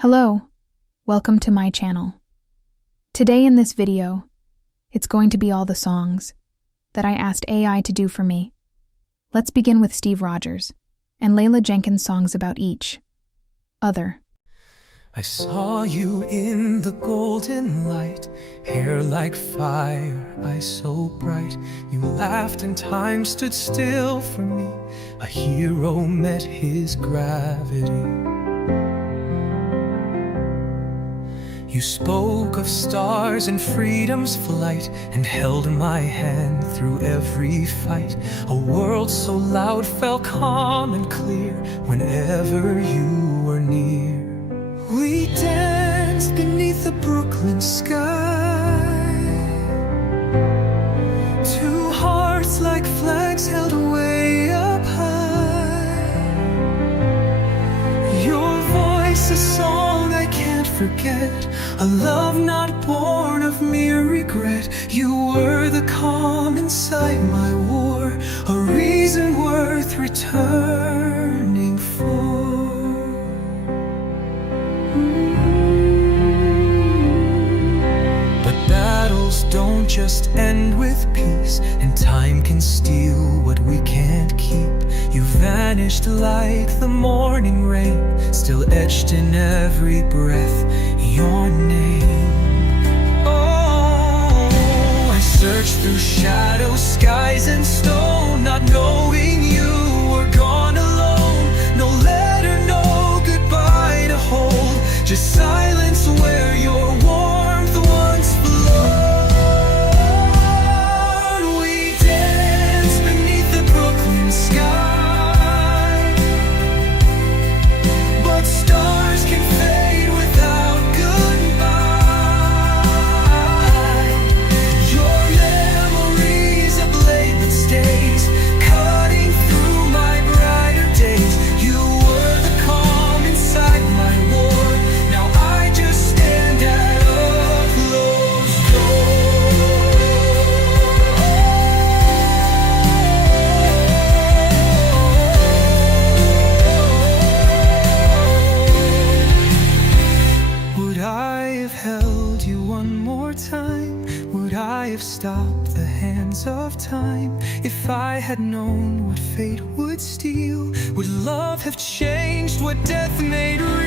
Hello, welcome to my channel. Today in this video, it's going to be all the songs that I asked AI to do for me. Let's begin with Steve Rogers and Laila Jenkins songs about each other. I saw you in the golden light, hair like fire, eyes so bright. You laughed and time stood still for me. A hero met his gravity. You spoke of stars and freedom's flight, and held my hand through every fight. A world so loud felt calm and clear whenever you were near. We danced beneath the Brooklyn sky, two hearts like flags held way up high. Your voice, a song I can't forget, a love not born of mere regret. You were the calm inside my war, a reason worth returning for. But battles don't just end with peace, and time can steal what we can't keep. You vanished like the morning rain, still etched in every breath, your name. Oh, I searched through shadows, skies and stone, not knowing you were gone alone. No letter, no goodbye to hold, just silence where your warmth once flowed. We danced beneath the Brooklyn sky, but stars can fade without goodbye. Your memory's a blade that stays, cutting through my brighter days. You were the calm inside my war, now I just stand at a closed door. Would I have held you one more time? Would I have stopped the hands of time? If I had known what fate would steal, would love have changed what death made real?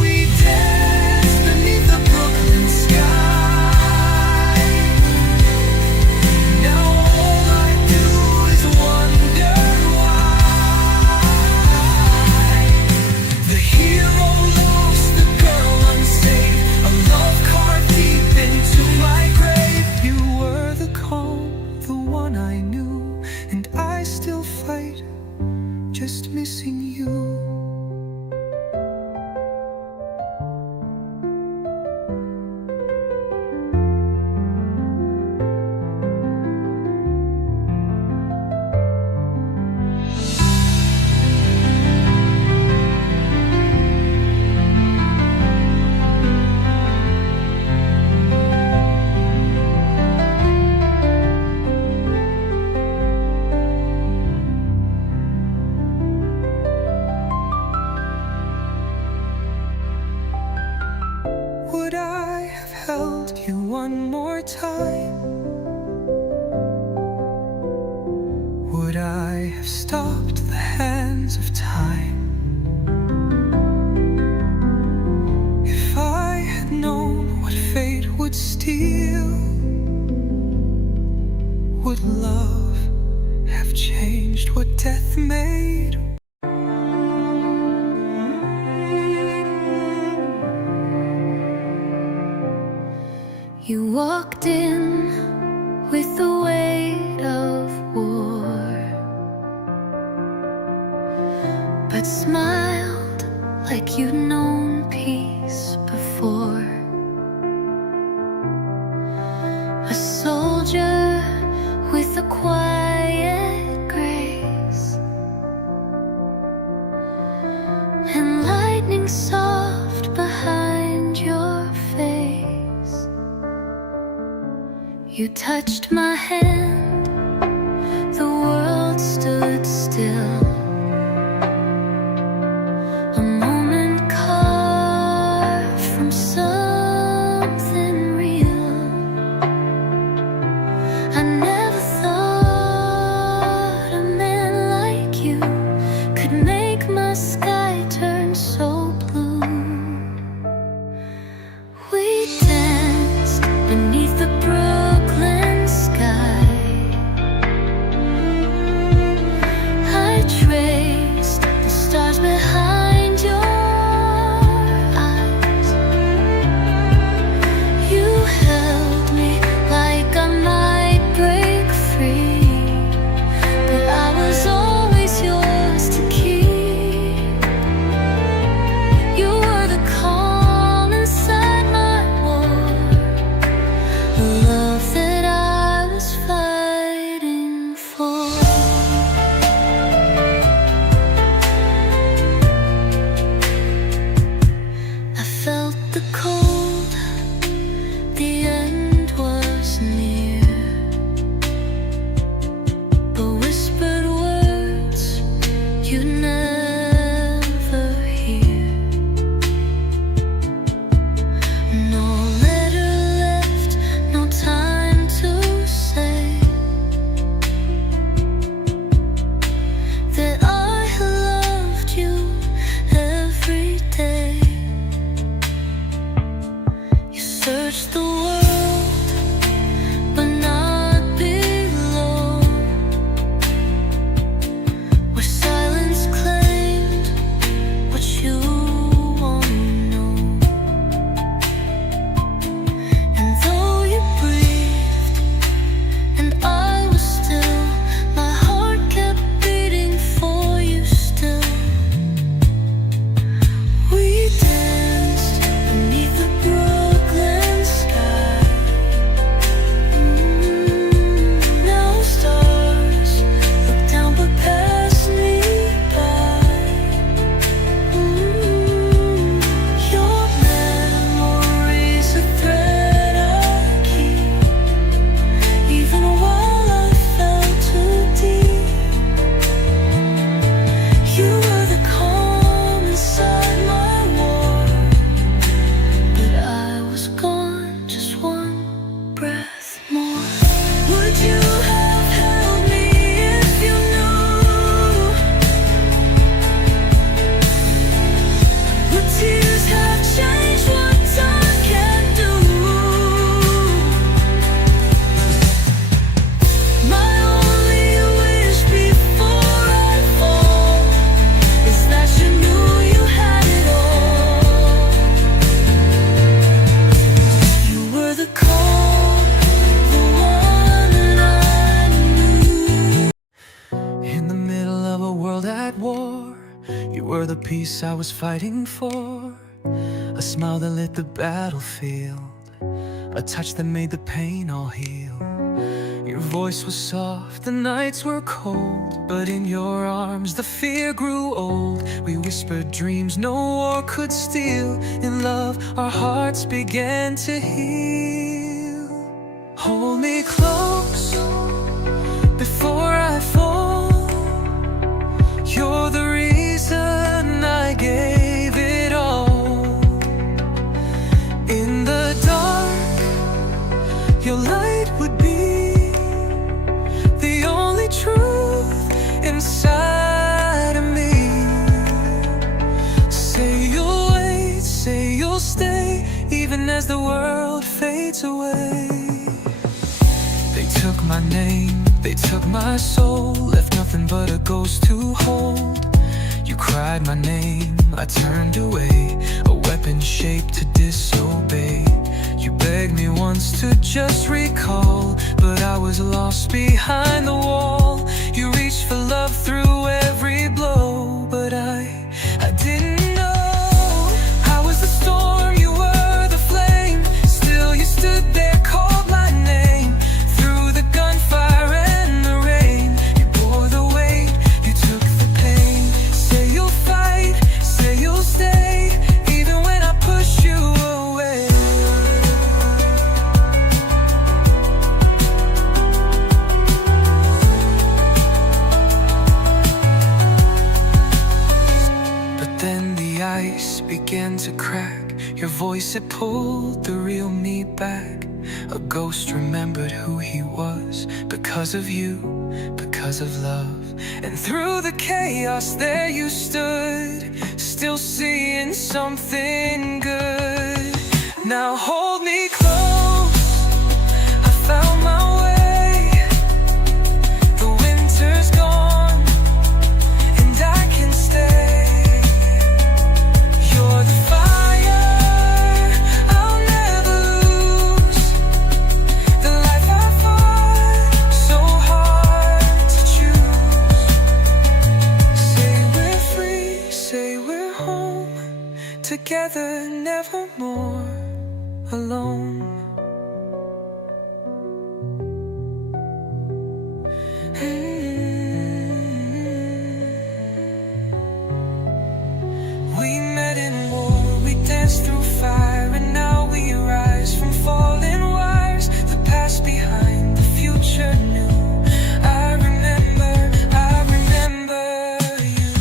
We danced beneath the Brooklyn sky. Now all I do is wonder why. The hero lost, the girl unsafe, a love carved deep into my grave. You were the calm, the one I knew, and I still fight, just missing you. Would I have held you one more time? Would I have stopped the hands of time? If I had known what fate would steal, would love have changed what death made? You walked in with the weight of war, but smiled like you'd known peace before. A soldier with a quiet grace, and lightning soft behind your face. You touched my hand, the world stood still. you never hear. No letter left, no time to say that I loved you every day. You searched the world, but not below, where silence claimed what you won't know. And though you breathed and I was still, my heart kept beating for you still. We danced beneath the Brooklyn sky. Now stars look down but pass me by. Your memory's a thread I keep, even while I fell too deep. You were the calm inside my war, but I was gone just one breath more. Would you have held me if you knew? Would tears have changed what time can do? My only wish before I fall is that you knew you had it all. You were the call, the one I knew. In the middle of a world at war, you were the peace I was fighting for. A smile that lit the battlefield, a touch that made the pain all heal. Your voice was soft, the nights were cold, but in your arms the fear grew old. We whispered dreams no war could steal. In love our hearts began to heal. Hold me close before I fall. You're the reason I gave it all. In the dark, your light would be the only truth inside of me. Say you'll wait, say you'll stay, even as the world fades away. They took my name, they took my soul, left nothing but a ghost to hold. You cried my name, I turned away, a weapon shaped to disobey. You begged me once to just recall, but I was lost behind the wall. You reached for love through every blow, but I didn't know. I was the storm, you were the flame. Still you stood there, called my name. Through the gunfire and the rain, you bore the weight, you took the pain. Say you'll fight, say you'll stay, even when I push you away. But then the ice began to crack. Your voice, it pulled the real me back. A ghost remembered who he was, because of you, because of love. And through the chaos there you stood, still seeing something good. Now hold me close, I found my way. The winter's gone, and I can stay. You're the fire I'll never lose, the life I fought so hard to choose. Say we're free, say we're home, together, nevermore alone. We met in war, we danced through fire, and now we rise from fallen wires. The past behind, the future new. I remember you.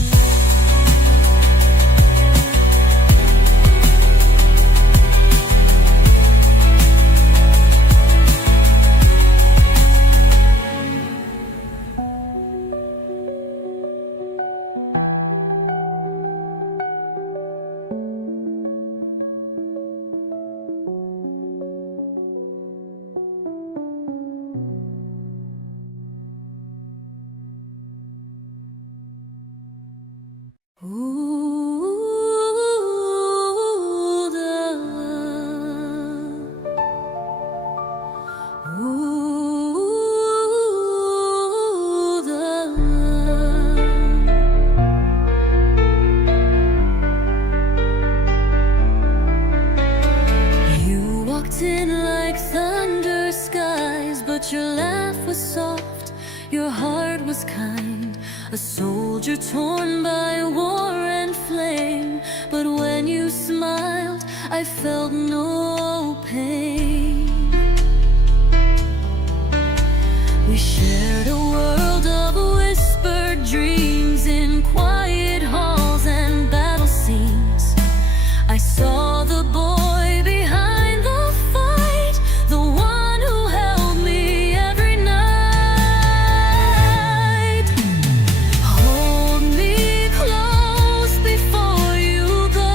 was kind, a soldier torn by war and flame. But when you smiled, I felt no pain. We shared a world of whispered dreams in quiet halls and battle scenes. I saw the boy behind the fight, the one who held me every night. Hold me close before you go.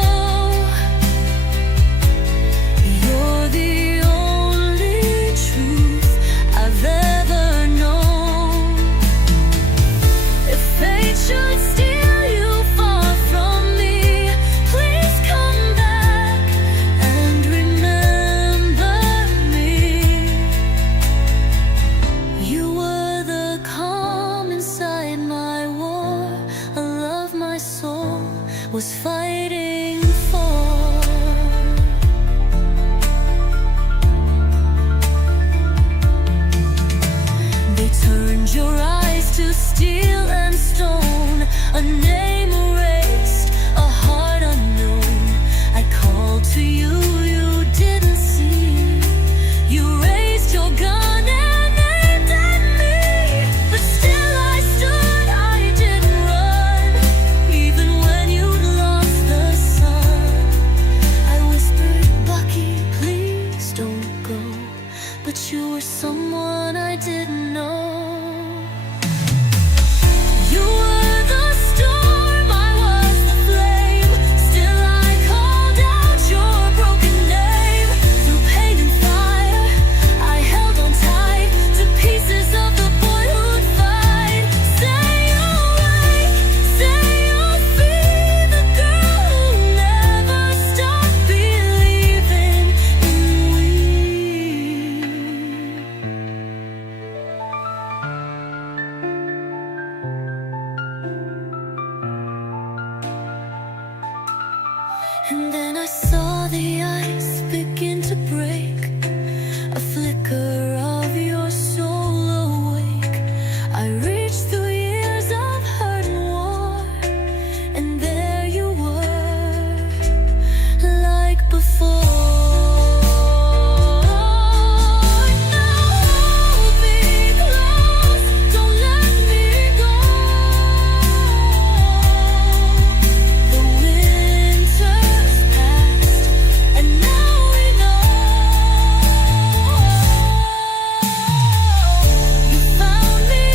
You're the only truth I've ever known. If fate should steal you far from me, please come back and remember me. You were the calm inside my war, a love my soul was fighting for. They turned your eyes to steel and stone, a name erased, a heart unknown. I called to you, you didn't see. You raised your gun and aimed at me, but still I stood, I didn't run. Even when you'd lost the sun, I whispered, Bucky, please don't go. But you were someone I didn't know. You were the storm, I was the flame. Still I called out your broken name. Through pain and fire, I held on tight to pieces of the boy who'd fight. Say you'll wake, say you'll free the girl who never stopped believing in we. And then I saw the ice begin to break, a flicker of your soul awake. I reached through years of hurt and war, and there you were, like before. Now hold me close, don't let me go. The winter's past, and now we know. You found me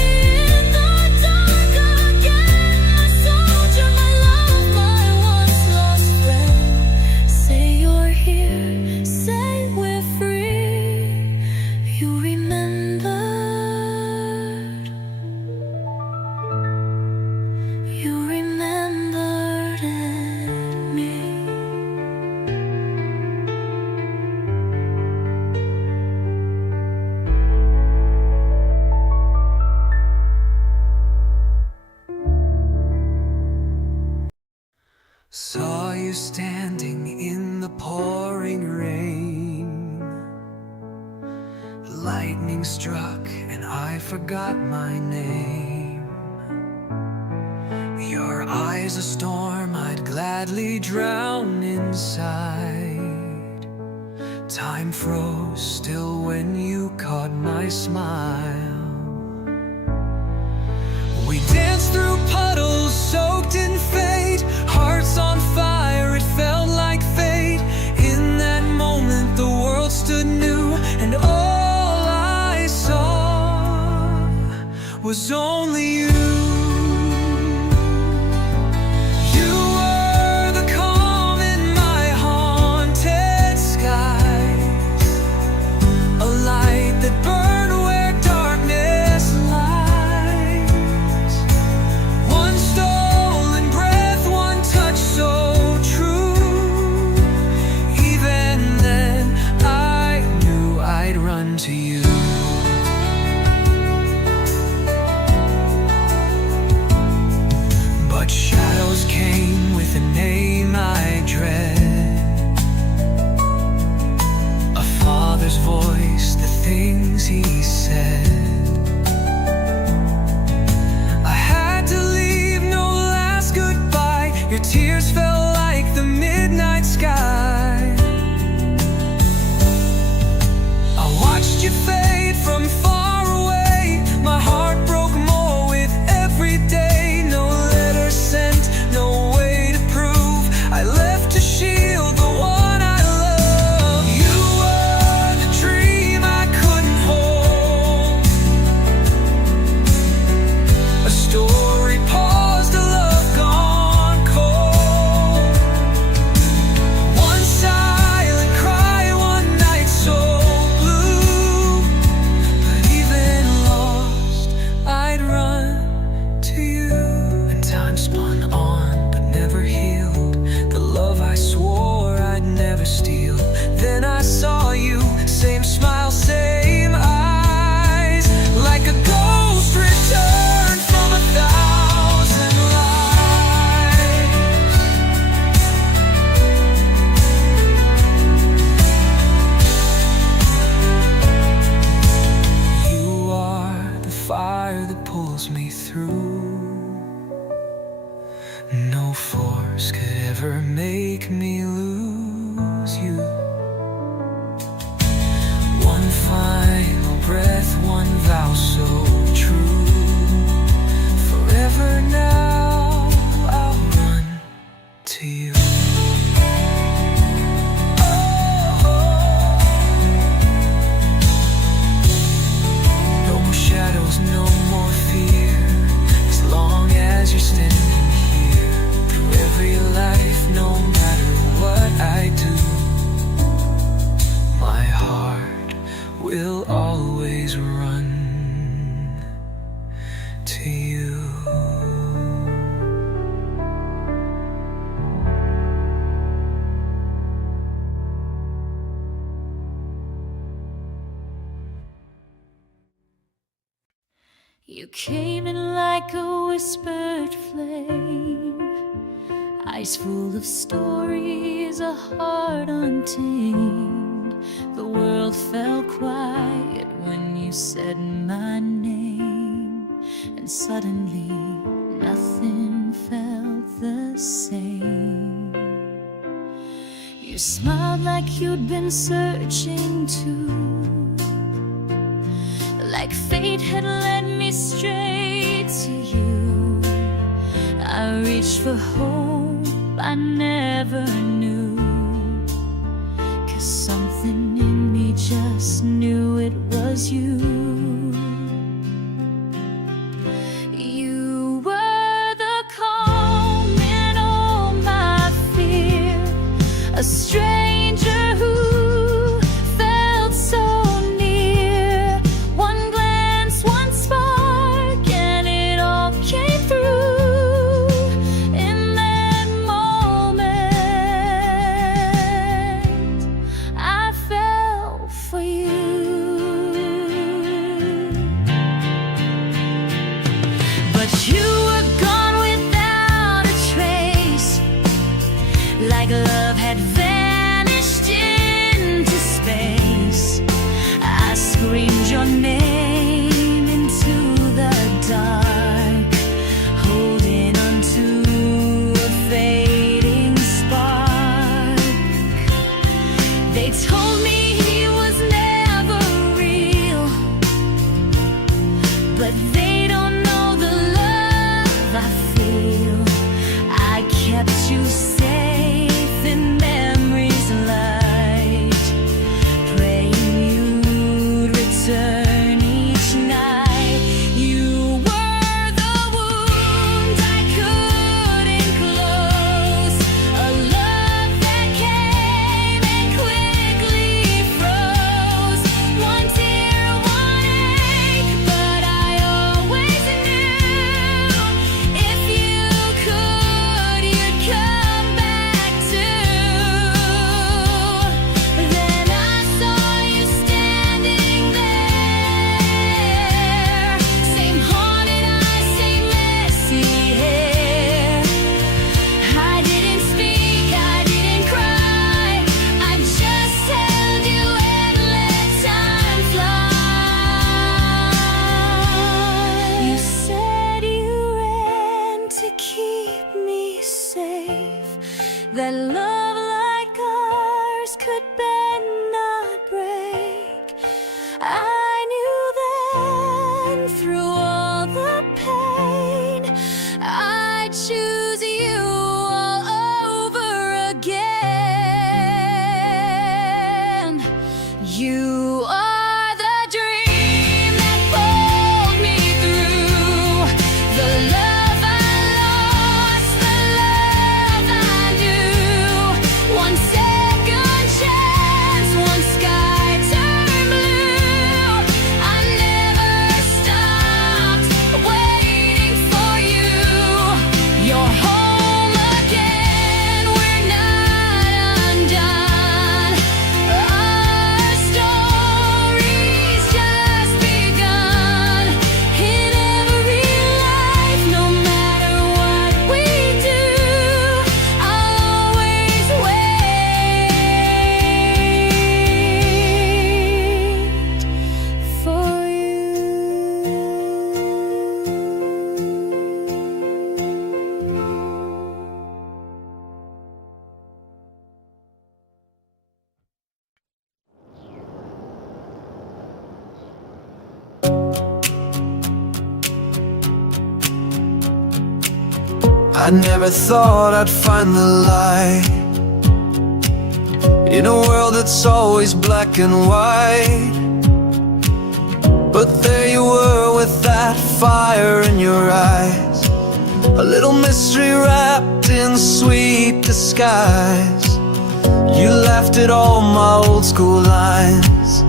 in the dark again, my soldier, my love, my once lost friend. Say you're here, say we're free. You remembered. You remembered me. Saw you standing in the pouring rain. Lightning struck and I forgot my name. Your eyes a storm I'd gladly drown inside. Time froze still when you caught my smile. We danced through puddles soaked in fate, hearts on fire, it felt like fate. In that moment the world stood new, and all I saw was only you. You were the calm in my haunted skies, a light that burned where darkness lies. One stolen breath, one touch so true. Even then I knew I'd run to you. tears fell like the midnight sky. I watched you fade from far away. My heart broke more with every day. No letter sent, no way to prove I left to shield the one I love. You were the dream I couldn't hold, a story paused, a love gone cold. One silent cry, one night so blue, but even lost, I'd run to you. And time spun on, but never healed the love I swore I'd never steal. Then I saw you, same smile, same eyes, like a ghost returned from 1,000 lives. You are the fire that pulls me through. No force could ever make me lose you. One final breath, one vow so true. Forever now, I'll run to you. No more shadows, no more fear, as long as you're standing here. Through every life, no matter what I do, my heart will always run to you. You came in like a whispered flame, eyes full of stories, a heart untamed. The world fell quiet when you said my name, and suddenly nothing felt the same. You smiled like you'd been searching too, like fate had led me straight to you. I reached for hope I never knew, 'cause something in me just knew it was you. You were the calm in all my fear, a stranger who felt so near. One glance, one spark, and it all came through. In that moment, I fell for you. But you were gone without a trace, like love had vanished into space. I screamed your name into the dark, holding onto a fading spark. They told me he was never real, but they don't know the love I feel. I kept you safe in memory's light, praying you'd return that love like ours could bend, not break. I knew then, through all the pain, I'd choose you all over again. You are the dream that pulled me through, the love I lost, the love I knew. One second chance, one sky turned blue. I never stopped waiting for you. You're home again, we're not undone. Our story's just begun. In every life, no matter what we do, I'll always wait for you. I never thought I'd find the light in a world that's always black and white. But there you were with that fire in your eyes, a little mystery wrapped in sweet disguise. You laughed at all my old school lines,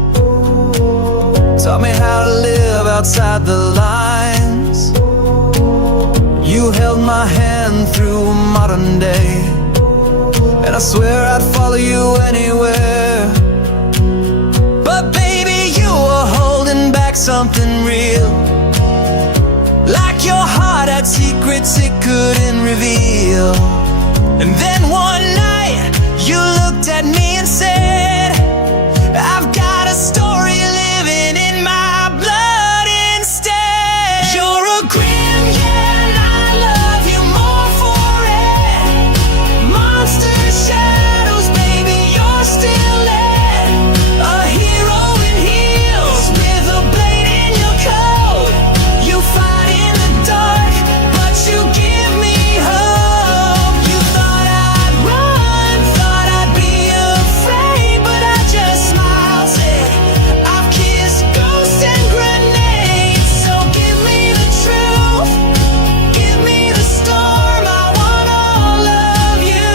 taught me how to live outside the lines. You held my hand through modern day, and I swear I'd follow you anywhere. But baby, you were holding back something real, like your heart had secrets it couldn't reveal. And then one night, you looked at me and said, I've got a story living in my blood instead. You're a grim, yeah, and I love you more for it. Monster shadows, baby, you're still there. A hero in heels with a blade in your coat. You fight in the dark, but you give me hope. You thought I'd run, thought I'd be afraid, but I just smiled, said, I've kissed ghosts and grenades. So give me the truth, give me the storm, I want all of you.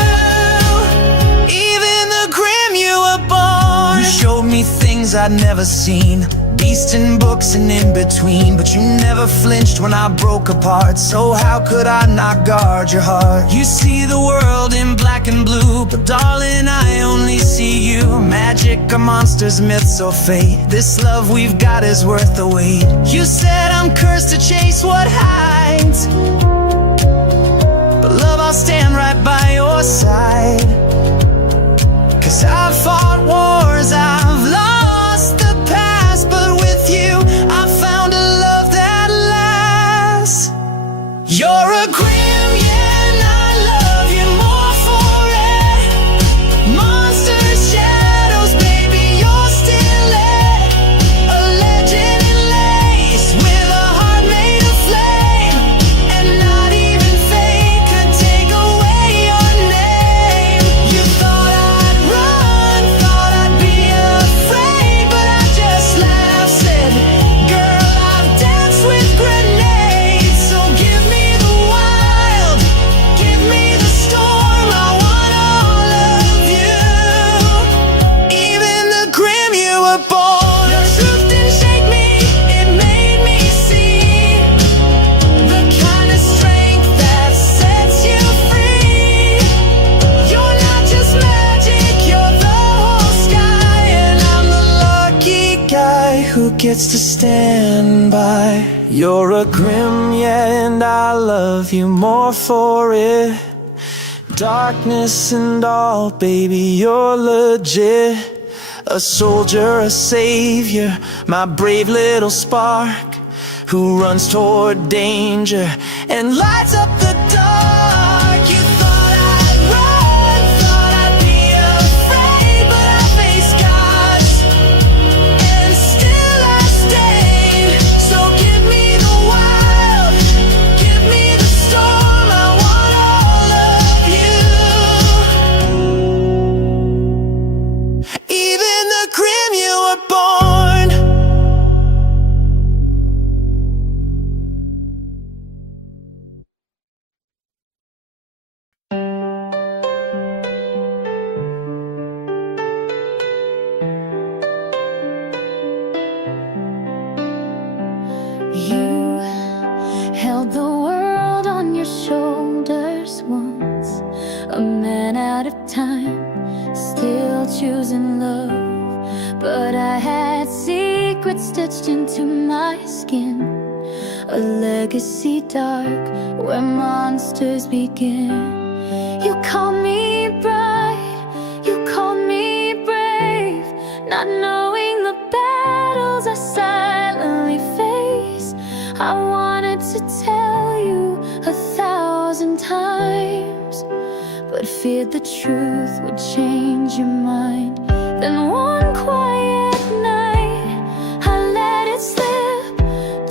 Even the grim you were born. You showed me things I'd never seen, beasts in books and in between. But you never flinched when I broke apart, so how could I not guard your heart? You see the world in black and blue, but darling, I only see you. Magic or monsters, myths or fate, this love we've got is worth the wait. You said I'm cursed to chase what hides, but love, I'll stand right by your side. 'Cause I've fought wars, I've lost the past, but with you, I found a love that lasts. You're a grim, yeah, and I love you more for it. Monster shadows, baby, you're still there. A legend in lace with a heart made of flame, and not even fate could take away your name. You thought I'd run, thought I'd be afraid, but I just laughed, said, girl, I've danced with grenades. So give me the wild, give me the storm, I want all of you. Even the grim you were born. The truth didn't shake me, it made me see the kind of strength that sets you free. You're not just magic, you're the whole sky, and I'm the lucky guy who gets to stand by. You're a grim, yeah, and I love you more for it. Darkness and all, baby, you're legit. A soldier, a savior, my brave little spark, who runs toward danger and lights up the dark. You thought I'd run, a man out of time, still choosing love. But I had secrets stitched into my skin, a legacy dark where monsters begin. You call me bright, you call me brave, not knowing the battles I silently face. I wanted to tell you 1,000 times, but feared the truth would change your mind. Then one quiet night, I let it slip,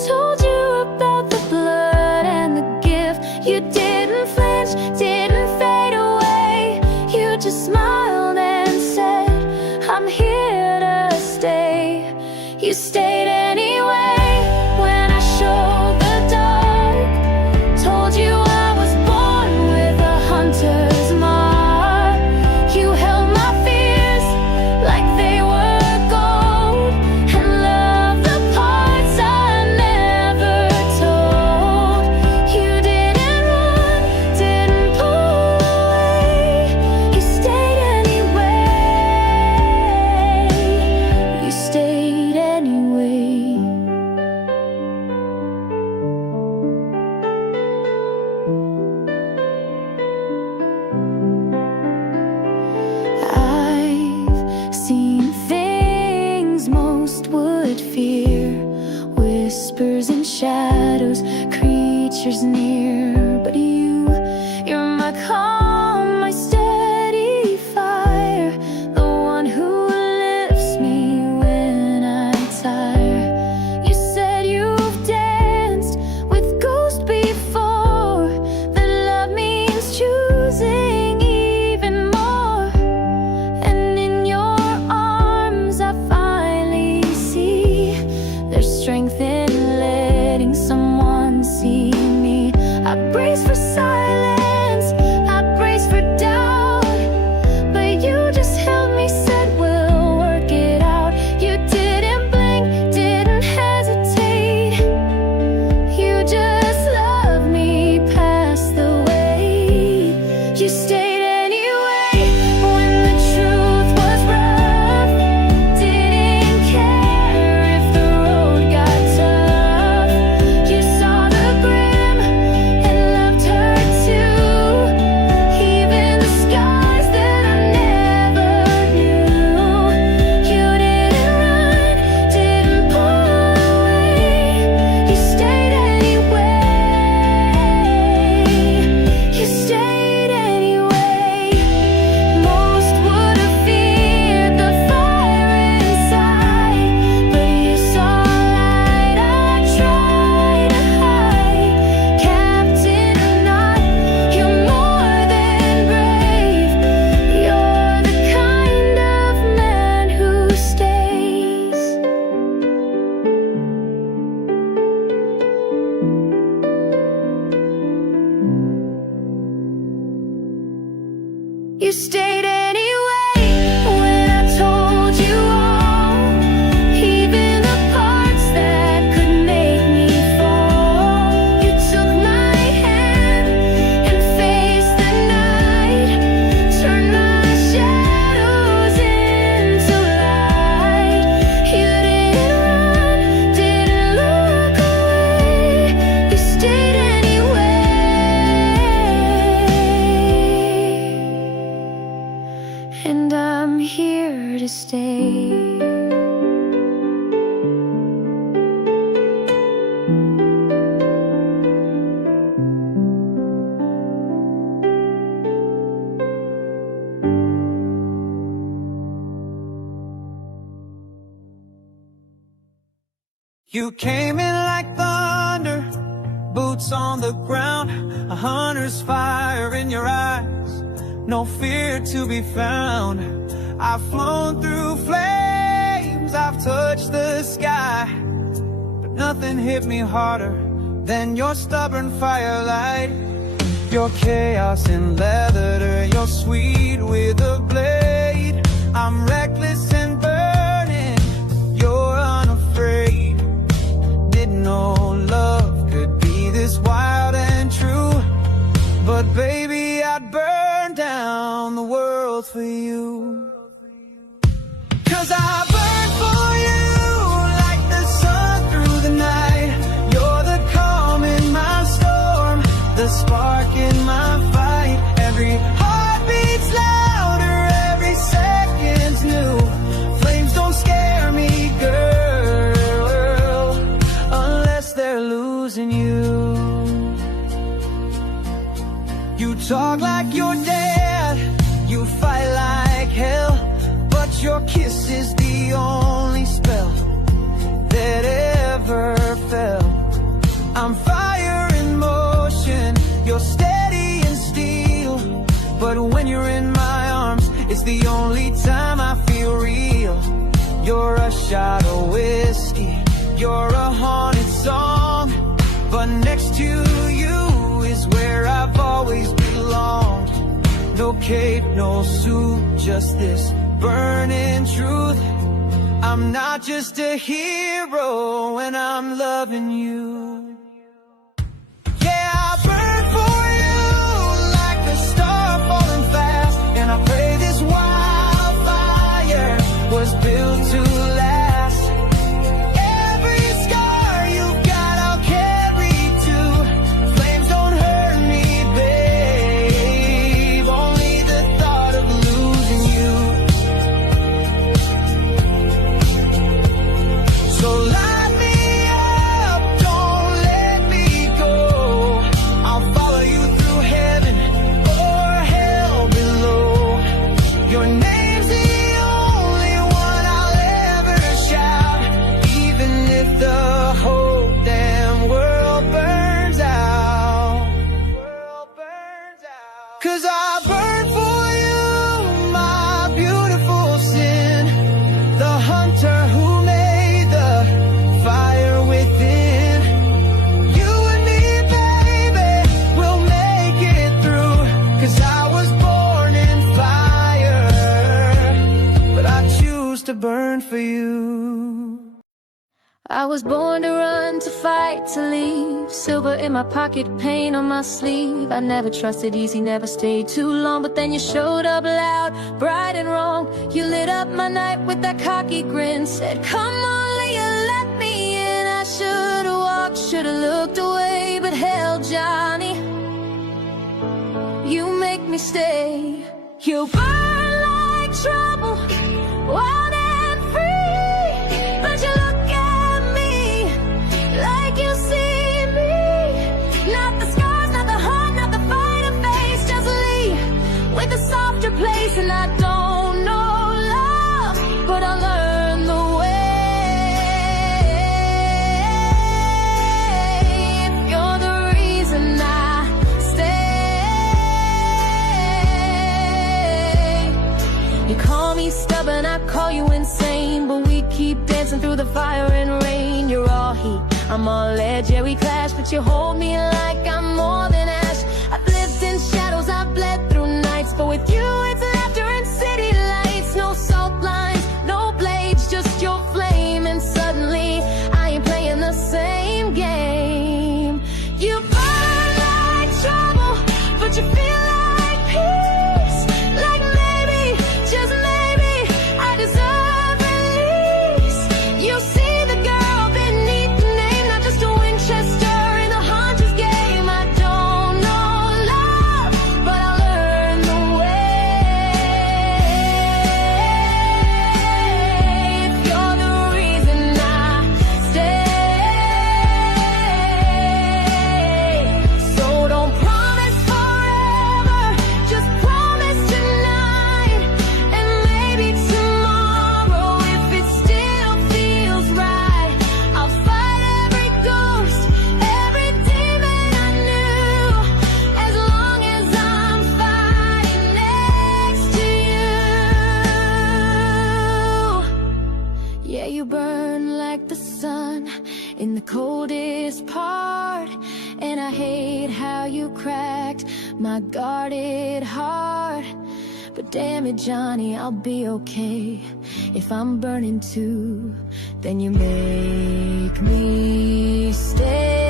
told you about the blood and the gift. You didn't flinch, didn't fade away. You just smiled and said, I'm here to stay. You stayed anyway. When I showed the dark, told you I was born with a hunter's mark. You held my fears like they were gold, and loved the parts I never told. You didn't run, didn't pull away. You stayed anyway. You stayed anyway. I've seen things most would fear, whispers and shadows, creatures near. But you're my calm, my steady fire, the one who lifts me when I tire. You said you've danced with ghosts before, that love means choosing even more. And in your arms I finally see there's strength in letting someone see me. I brace for silence, I brace for doubt, but you just held me, said we'll work it out. You didn't blink, didn't hesitate. You just loved me past the weight. You stayed anyway when the truth was rough. Didn't care if the road got tough. You saw the grim and loved her too, even the scars that I never knew. You didn't run, didn't pull away. You stayed anyway. You stayed anyway. Most would have feared the fire inside, but you saw light I tried to hide. Captain or not, you're more than brave. You're the kind of man who stays. You stayed anyway when I told you all, even the parts that could make me fall. You took my hand and faced the night, turned my shadows into light. You didn't run, didn't look away. You stayed anyway. And I'm here to stay. You came in like thunder, boots on the ground, a hunter's fire in your eyes, no fear to be found. I've flown through flames, I've touched the sky, but nothing hit me harder than your stubborn firelight. Your chaos in leather, you're sweet with a blade. I'm reckless and burning, you're unafraid. Didn't know love could be this wild and true, but baby, I'd burn down down the world for you. 'Cause I burn for you like the sun through the night. You're the calm in my storm, the spark in my fight. Every heart beats louder, every second's new. Flames don't scare me, girl, unless they're losing you. You talk like you're dead, you fight like hell, but your kiss is the only spell that ever fell. I'm fire in motion, you're steady and steel, but when you're in my arms, it's the only time I feel real. You're a shot of whiskey, you're a haunted song, but next to you is where I've always belonged. No cape, no suit, just this burning truth. I'm not just a hero when I'm loving you. Yeah, I burn for you like a star falling fast, and I pray this wildfire was built to last. Every scar you've got I'll carry too. Flames don't hurt me, babe, only the thought of losing you. So light me up, don't let me go. I'll follow you through heaven or hell below. Your name's the only one I'll ever shout, even if the whole damn world burns out. 'Cause I burn for you, my beautiful sin, the hunter who made the fire within. You and me, baby, we'll make it through. 'Cause I was born in fire, but I choose to burn for you. I was born to run, to fight, to leave. Silver in my pocket, pain on my sleeve. I never trusted easy, never stayed too long. But then you showed up loud, bright and wrong. You lit up my night with that cocky grin. Said, come on, Leah, let me in. I should've walked, should've looked away. But hell, Johnny, you make me stay. You burn like trouble, wild and free. But you look at me like you see me. Not the scars, not the heart, not the fighter face. Just leave with a softer place. And I don't know love, but I learned the way. If you're the reason I stay. You call me stubborn, I call you insane, but we keep dancing through the fire and rain. You're all heat, I'm all edge, yeah we clash, but you hold me like I'm more than ash. I've lived in shadows, I've bled through nights, but with you it's laughter and city lights. No salt lines, no blades, just your flame. And suddenly I ain't playing the same game. You burn like trouble, but you feel like peace. Like maybe, just maybe, I deserve release. You see the girl beneath the name, not just a Winchester in the hunter's game. I don't know love, but I learned the way. If you're the reason I stay. So don't promise forever, just promise tonight. And maybe tomorrow, if it still feels right, I'll fight every ghost, every demon I knew, as long as I'm fighting next to you. Yeah, you burn like the sun in the coldest part, and I hate how you cracked my guarded heart. But damn it, Johnny, I'll be okay. If I'm burning too, then you make me stay.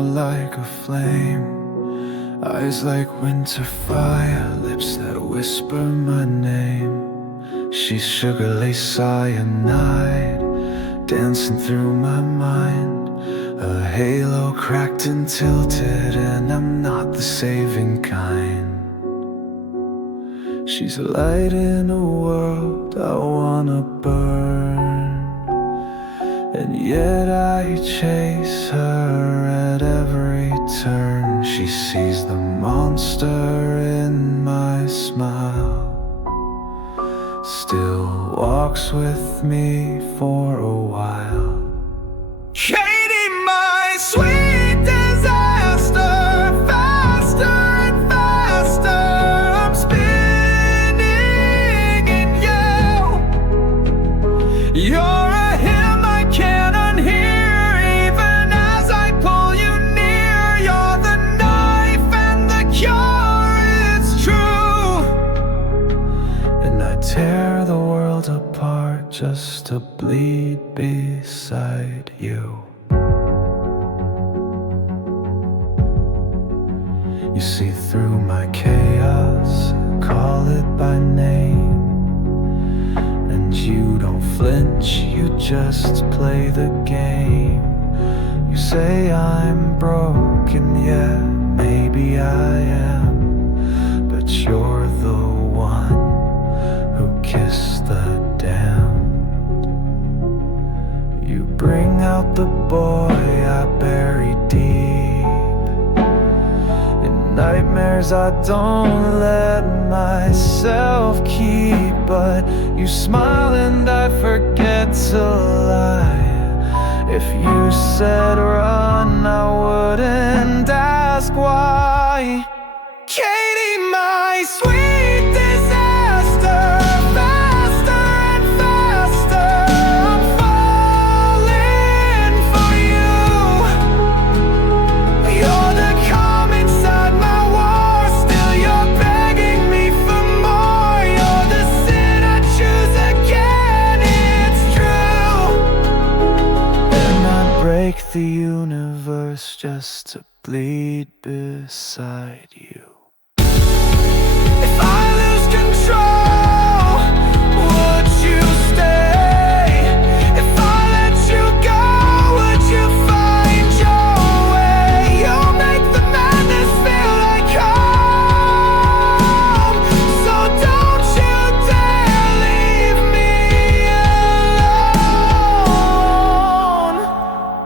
know like a flame, eyes like winter fire, lips that whisper my name. She's sugar lace cyanide, dancing through my mind, a halo cracked and tilted, and I'm not the saving kind. She's a light in a world I wanna burn, and yet I chase her at every turn. She sees the monster in my smile, still walks with me for a while. Katie, my sweet disaster, faster and faster, I'm spinning in you. You're a hymn I can't unhear, even as I pull you near. You're the knife and the cure, it's true. And I tear the world apart just to bleed beside you. You see through my chaos, call it by name, and you don't flinch, you just play the game. You say I'm broken, yeah, maybe I am, but you're the one who kissed the damned. You bring out the boy I buried deep, nightmares I don't let myself keep. But you smile and I forget to lie. If you said run, I wouldn't ask why. Katie, my sweet disaster, faster and faster, I'm falling for you. You're the calm inside my war, still you're begging me for more. You're the sin I choose again, it's true. And I break the universe just to bleed beside you. If I lose control, would you stay? If I let you go, would you find your way? You'll make the madness feel like home, so don't you dare leave me alone.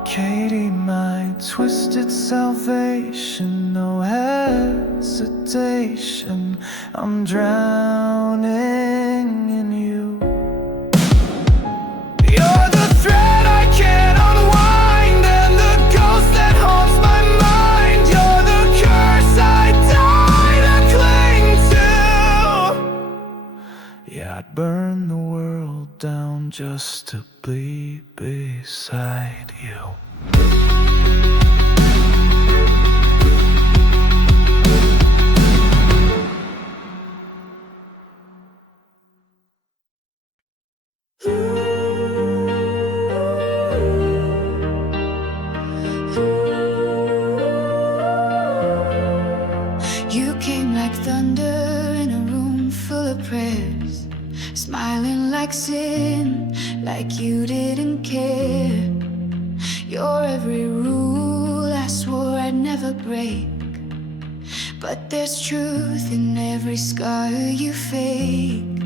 Katie, my twisted salvation, no hesitation, I'm drowning in you. You're the thread I can't unwind, and the ghost that haunts my mind. You're the curse I die to cling to. Yeah, I'd burn the world down just to bleed beside you. You came like thunder in a room full of prayers, smiling like sin, like you didn't care. Your every rule I swore I'd never break, but there's truth in every scar you fake.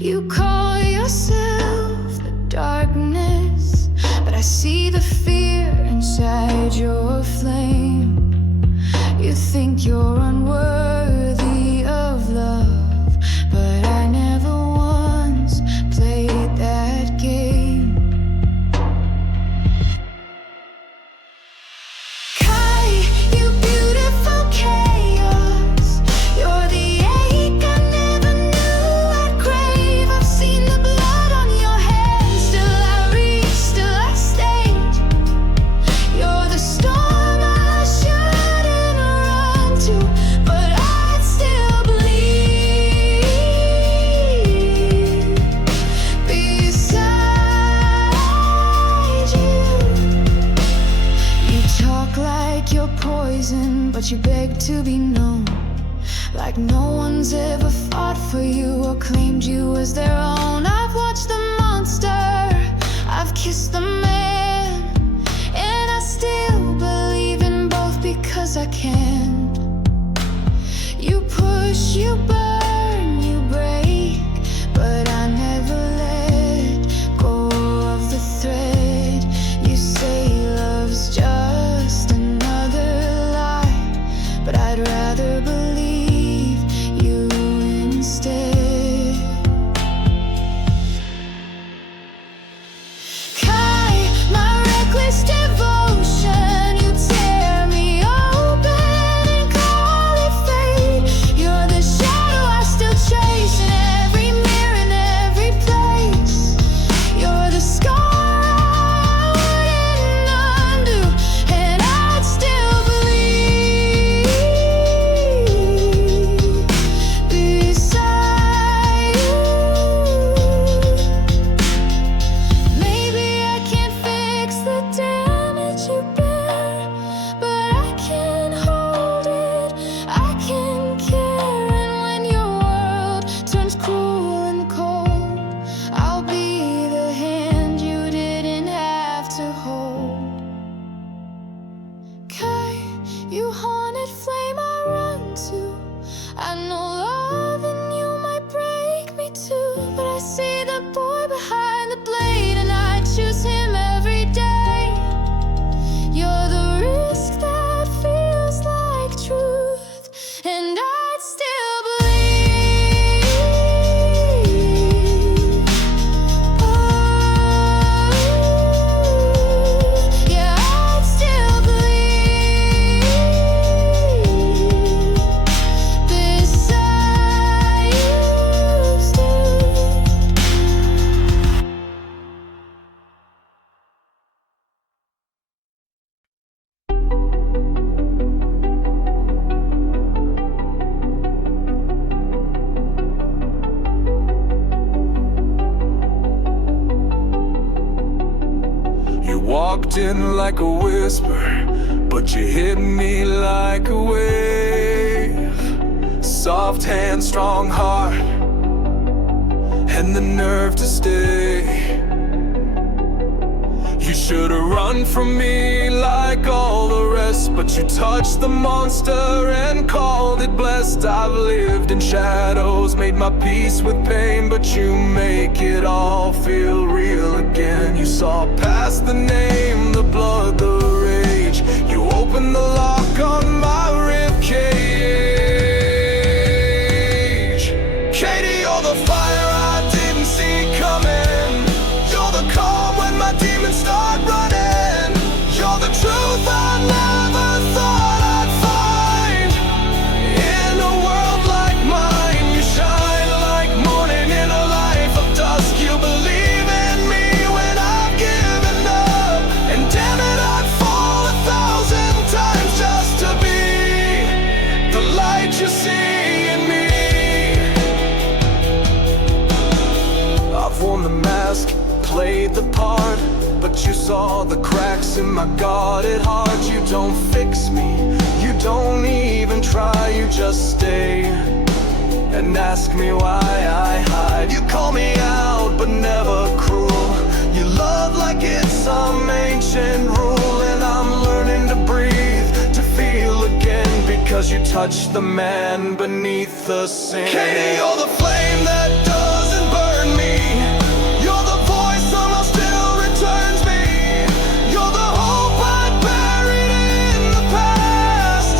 You call yourself the darkness, but I see the fear inside your flame. You think you're unworthy of love, but I never once played that game. Kai, you beautiful chaos, you're the ache I never knew I'd crave. I've seen the blood on your hands, still I reach, still I stay. You're the storm I shouldn't run to, but talk like you're poison, but you beg to be known. Like no one's ever fought for you or claimed you as their own. I've watched the monster, I've kissed the man, and I still believe in both because I can. You push, you burn, you break, but I never let go of the thread. You say love's just another lie, but I'd rather believe you instead. You haunted flame I run to. I know loving you might break me too, but I see the boy behind the blade and I choose him every day. You're the risk that feels like truth, and I'd still believe. Oh, yeah, I'd still believe this I used to. You walked in like a whisper, but you hit me like a wave. Soft hand, strong heart, and the nerve to stay. You should've run from me like all the rest, but you touched the monster and called it blessed. I've lived in shadows, made my peace with pain, but you make it all feel real again. You saw past the name, the blood, the rage. You opened the lock on my ribcage. Katie, you're the fire I didn't see coming. You're the calm when my demons start running. You're the truth I never thought I'd find. In a world like mine, you shine like morning in a life of dusk. You believe in me when I've given up, and damn it, I'd fall 1,000 times just to be the light you see in me. I've worn the mask, played the part, but you saw the cracks in my guarded heart. You don't fix me, you don't even try, you just stay and ask me why I hide. You call me out, but never cruel. You love like it's some ancient rule, and I'm learning to breathe, to feel again, because you touched the man beneath the sin. Katie, you're the flame that doesn't burn me. You're the voice almost still returns me. You're the hope I buried in the past.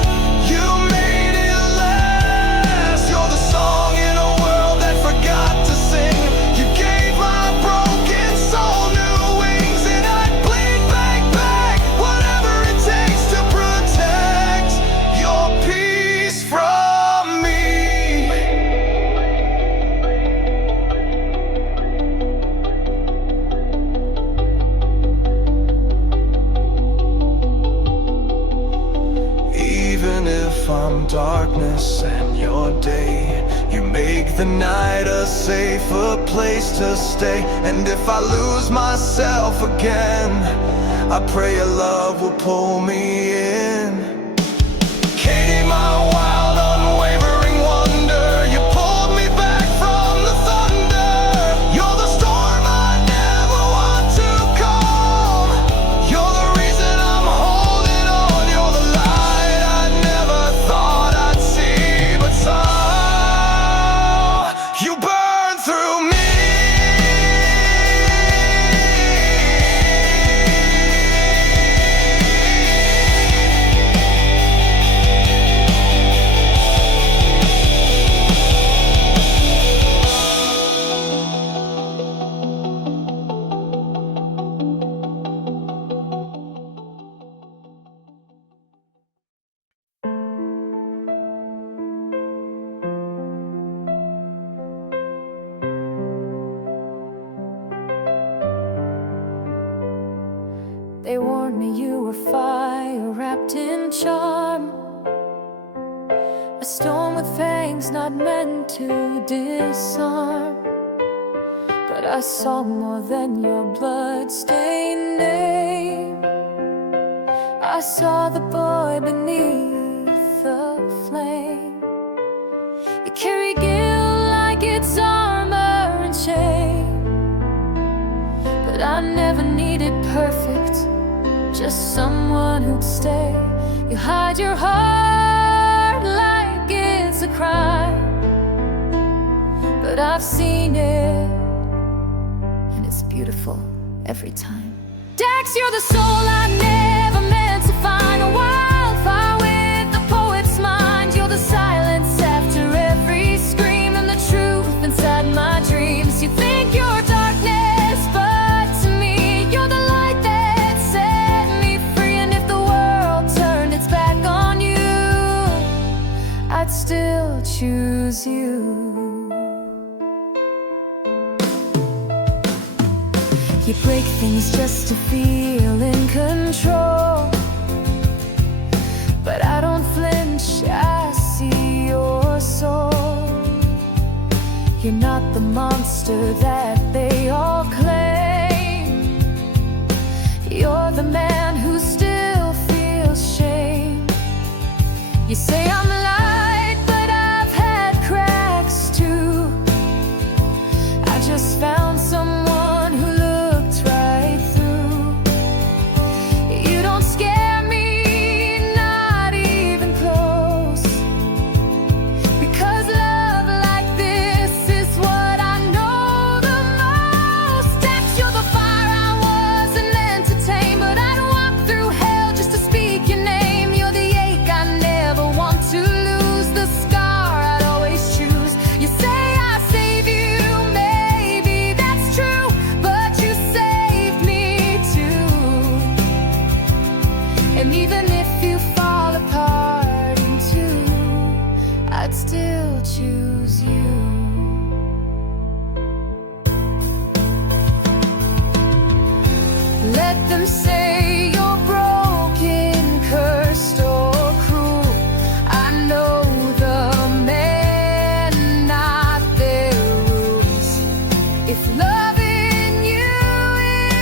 You made it last. You're the song in a world that forgot to sing. You gave my broken soul new wings, and I'd bleed back, whatever it takes to protect your peace from me. Even if I'm darkness and your day, You make the night a safer place to stay. And if I lose myself again, I pray your love will pull me in. Katie, my wild, unwavering wonder, you pulled me back from the thunder. You're the storm I never want to calm. You're the reason I'm holding on. You're the light I never thought I'd see, but somehow you burn through me. They warned me you were fire wrapped in charm, a storm with fangs not meant to disarm. But I saw more than your blood-stained name. I saw the boy beneath the flame. You carry guilt like it's armor and shame. But I never needed perfect, just someone who'd stay. You hide your heart like it's a crime, but I've seen it, and it's beautiful every time. Dax, you're the soul I never meant to find, a wildfire with the poet's mind. You're the silence after every scream, and the truth inside my dreams. You think you're darkness, but to me, you're the light that set me free. And if the world turned its back on you, I'd still choose you. You break things just to feel in control, but I don't flinch, I see your soul. You're not the monster that they all claim. You're the man who still feels shame. You say I'm light, but I've had cracks too. I just found someone who looked right through. You don't scare me, not even close, because love like this is what I know the most. Dax, you're the fire I wasn't entertained, but I'd walk through hell just to speak your name. You're the ache I never want to lose, the scar I'd always choose. You say I save you, maybe that's true, but you saved me too. And even if you fall apart in two, I'd still choose you. Let them say you're broken, cursed, or cruel. I know the men, not their rules. If loving you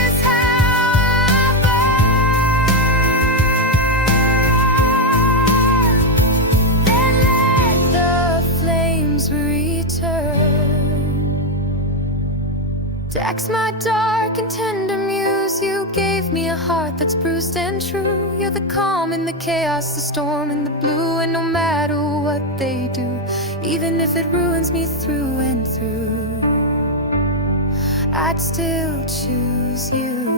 is how I burn, then let the flames return. Dax, my dark and tender muse, you gave me a heart that's bruised and true. You're the calm in the chaos, the storm in the blue. And no matter what they do, even if it ruins me through and through, I'd still choose you.